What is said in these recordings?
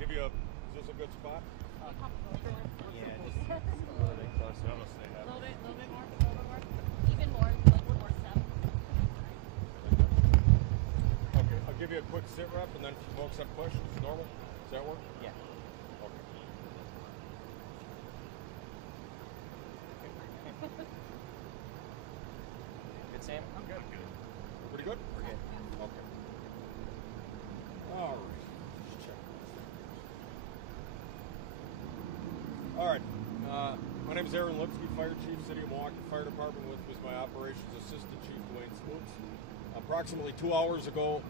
Give you a, is this a good spot? Yeah, just a little bit closer. I'm gonna stay A that. little bit more, even more, like one more step. Okay, I'll give you a quick sit rep, and then if you folks have questions, normal. Does that work? Yeah. Okay. Good, Sam? I'm good. Pretty good? We're good. Okay. All right. Just check. All right. My name is Aaron Lipski, Fire Chief, City of Milwaukee Fire Department. With me is my Operations Assistant Chief Dwayne Smoots. Approximately 2 hours ago,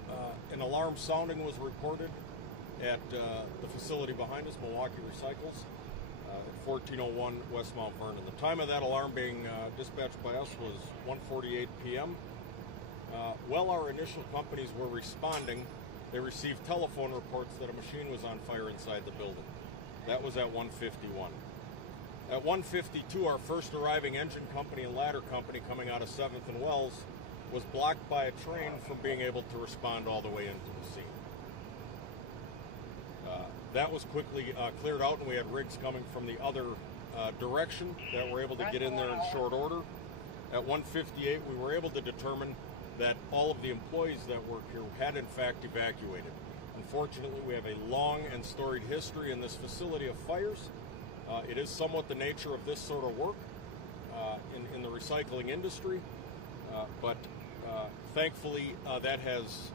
an alarm sounding was reported at the facility behind us, Milwaukee Recycles, at 1401 West Mount Vernon. The time of that alarm being dispatched by us was 1:48 p.m. While our initial companies were responding, they received telephone reports that a machine was on fire inside the building. That was at 1:51. At 1:52, our first arriving engine company and ladder company coming out of 7th and Wells was blocked by a train from being able to respond all the way into the scene. That was quickly cleared out, and we had rigs coming from the other direction that were able to get in there in short order. At 1:58, we were able to determine that all of the employees that work here had in fact evacuated. Unfortunately, we have a long and storied history in this facility of fires. It is somewhat the nature of this sort of work in the recycling industry, but thankfully that has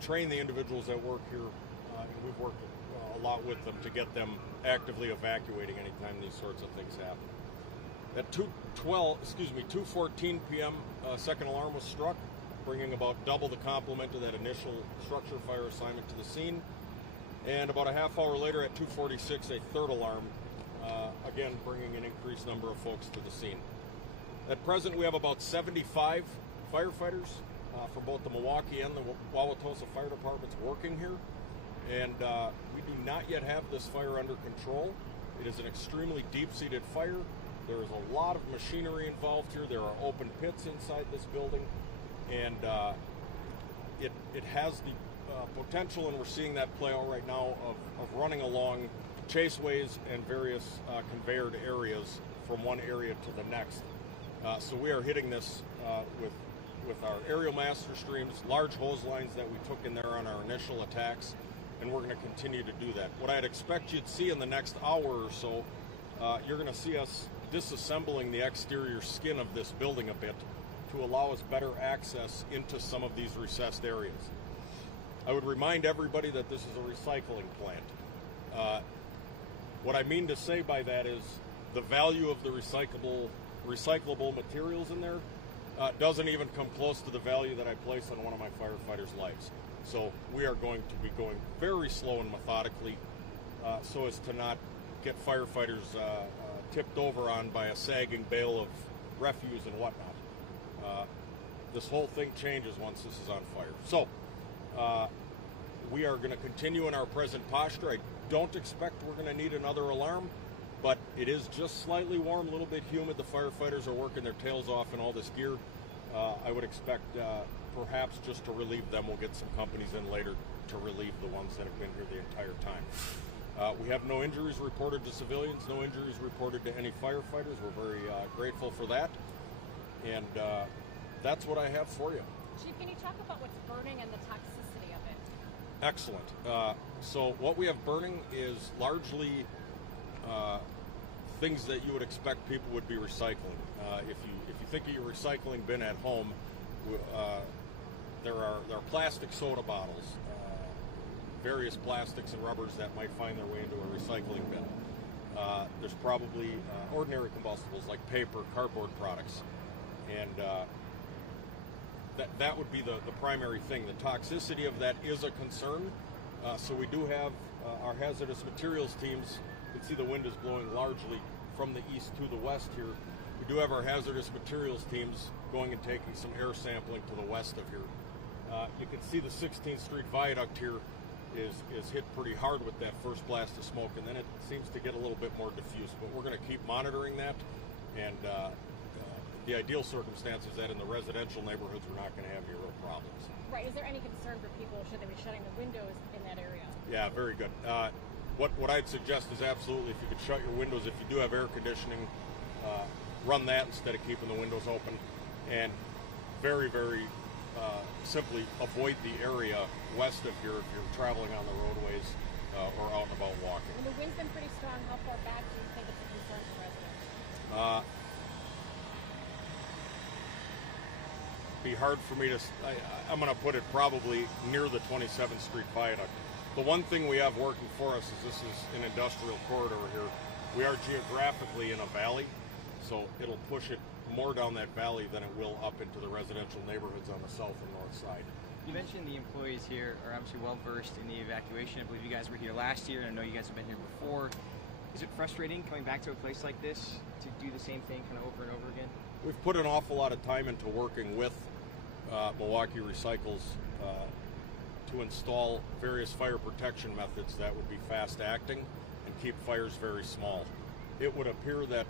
trained the individuals that work here, and we've worked a lot with them to get them actively evacuating anytime these sorts of things happen. At 2:14 p.m., second alarm was struck, bringing about double the complement of that initial structure fire assignment to the scene. And about a half hour later, at 2:46, a third alarm, again bringing an increased number of folks to the scene. At present, we have about 75 firefighters from both the Milwaukee and the Wauwatosa Fire Departments working here. And we do not yet have this fire under control. It is an extremely deep-seated fire. There is a lot of machinery involved here. There are open pits inside this building, and it has the potential, and we're seeing that play out right now, of running along chaseways and various conveyored areas from one area to the next. So we are hitting this with our aerial master streams, large hose lines that we took in there on our initial attacks, and we're going to continue to do that. What I'd expect you'd see in the next hour or so, you're going to see us disassembling the exterior skin of this building a bit to allow us better access into some of these recessed areas. I would remind everybody that this is a recycling plant. What I mean to say by that is the value of the recyclable materials in there doesn't even come close to the value that I place on one of my firefighters' lives. So we are going to be going very slow and methodically so as to not get firefighters tipped over on by a sagging bale of refuse and whatnot. This whole thing changes once this is on fire. So we are going to continue in our present posture. I don't expect we're going to need another alarm, but it is just slightly warm, a little bit humid. The firefighters are working their tails off in all this gear. I would expect perhaps just to relieve them. We'll get some companies in later to relieve the ones that have been here the entire time. We have no injuries reported to civilians, no injuries reported to any firefighters. We're very grateful for that. And that's what I have for you. Chief, can you talk about what's burning and the toxicity of it? Excellent. So what we have burning is largely things that you would expect people would be recycling. If you think of your recycling bin at home, there are plastic soda bottles, various plastics and rubbers that might find their way into a recycling bin. There's probably ordinary combustibles like paper, cardboard products, and that would be the primary thing. The toxicity of that is a concern. So we do have our hazardous materials teams. You can see the wind is blowing largely from the east to the west here. We do have our hazardous materials teams going and taking some air sampling to the west of here. You can see the 16th Street Viaduct here is hit pretty hard with that first blast of smoke, and then it seems to get a little bit more diffuse. But we're going to keep monitoring that, and the ideal circumstance is that in the residential neighborhoods we're not going to have any real problems. Right. Is there any concern for people? Should they be shutting the windows in that area? Yeah, very good. What I'd suggest is absolutely if you could shut your windows, if you do have air conditioning, run that instead of keeping the windows open, and very, very simply avoid the area west of here if you're traveling on the roadways or out and about walking. And the wind's been pretty strong. How far back do you think it's a concern for residents? Be hard for me to. I'm going to put it probably near the 27th Street Viaduct. The one thing we have working for us is this is an industrial corridor here. We are geographically in a valley, so it'll push it more down that valley than it will up into the residential neighborhoods on the south and north side. You mentioned the employees here are obviously well versed in the evacuation. I believe you guys were here last year, and I know you guys have been here before. Is it frustrating coming back to a place like this to do the same thing kind of over and over again? We've put an awful lot of time into working with Milwaukee Recycles to install various fire protection methods that would be fast acting and keep fires very small. It would appear that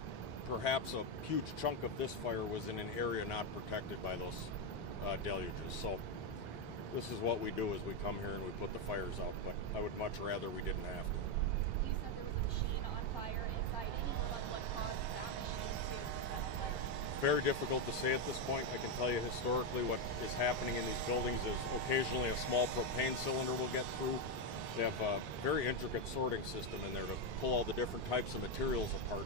perhaps a huge chunk of this fire was in an area not protected by those deluges. So this is what we do is we come here and we put the fires out, but I would much rather we didn't have to. You said there was a machine on fire inside. Any on what caused that machine to set on fire? Very difficult to say at this point. I can tell you historically what is happening in these buildings is occasionally a small propane cylinder will get through. They have a very intricate sorting system in there to pull all the different types of materials apart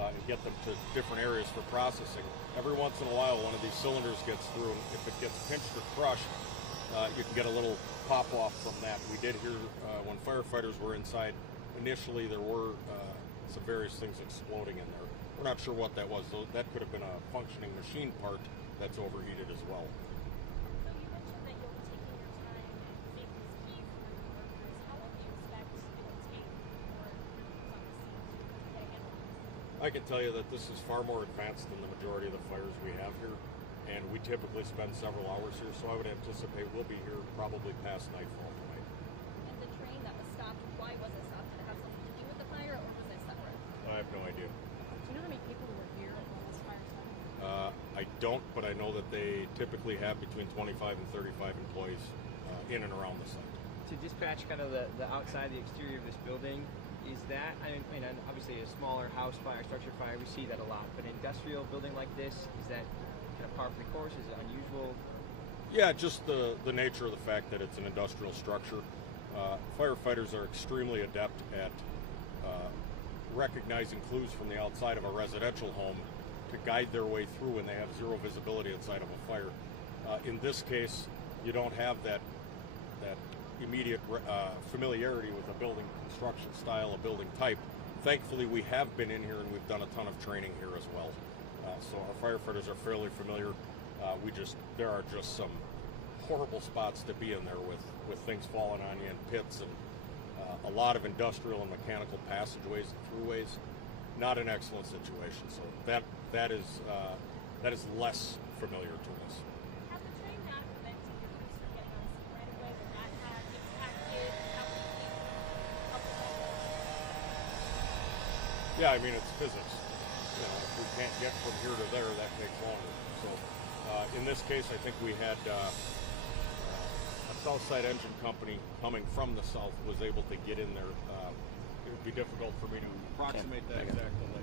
and get them to different areas for processing. Every once in a while one of these cylinders gets through, and if it gets pinched or crushed, you can get a little pop off from that. We did hear when firefighters were inside, initially there were some various things exploding in there. We're not sure what that was. So that could have been a functioning machine part that's overheated as well. So you mentioned that you'll be taking your time and safety is key for your workers. How long do you expect it will take for workers on the scene to get a handle on this? I can tell you that this is far more advanced than the majority of the fires we have here, and we typically spend several hours here, so I would anticipate we'll be here probably past nightfall tonight. And the train that was stopped, why was it stopped? Did it have something to do with the fire or was it separate? I have no idea. Do you know how many people were here when this fire started? I don't, but I know that they typically have between 25 and 35 employees in and around the site. To dispatch kind of the outside, the exterior of this building, is that, I mean, obviously a smaller house fire, structure fire, we see that a lot, but an industrial building like this, is that kind of par for the course? Is it unusual? Yeah, just the nature of the fact that it's an industrial structure. Firefighters are extremely adept at recognizing clues from the outside of a residential home to guide their way through when they have zero visibility inside of a fire. In this case, you don't have that immediate familiarity with a building construction style, a building type. Thankfully, we have been in here and we've done a ton of training here as well. So our firefighters are fairly familiar. There are just some horrible spots to be in there with things falling on you and pits and a lot of industrial and mechanical passageways and throughways. Not an excellent situation. So that is less familiar to us. Has the train not prevented crews from getting on scene right away? Would that have impacted how quickly up the Yeah, I mean it's physics. You know, if we can't get from here to there, that takes longer. So in this case, I think we had a Southside engine company coming from the south was able to get in there. It would be difficult for me to approximate that exact delay.